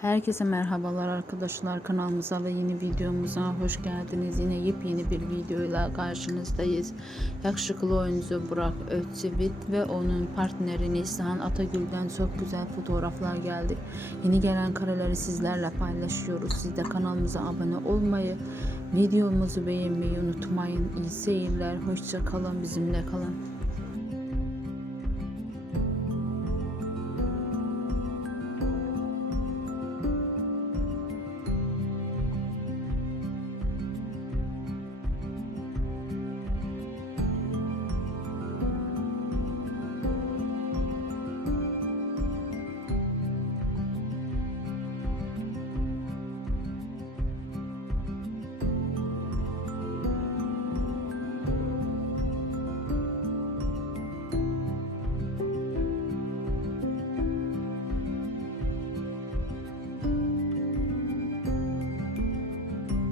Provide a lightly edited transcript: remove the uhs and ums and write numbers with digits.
Herkese merhabalar arkadaşlar, kanalımıza ve yeni videomuza hoş geldiniz. Yine yepyeni bir videoyla karşınızdayız. Yakışıklı oyuncu Burak Özçivit ve onun partneri Neslihan Atagül'den çok güzel fotoğraflar geldi. Yeni gelen kareleri sizlerle paylaşıyoruz. Siz de kanalımıza abone olmayı, videomuzu beğenmeyi unutmayın. İyi seyirler, hoşça kalın, bizimle kalın.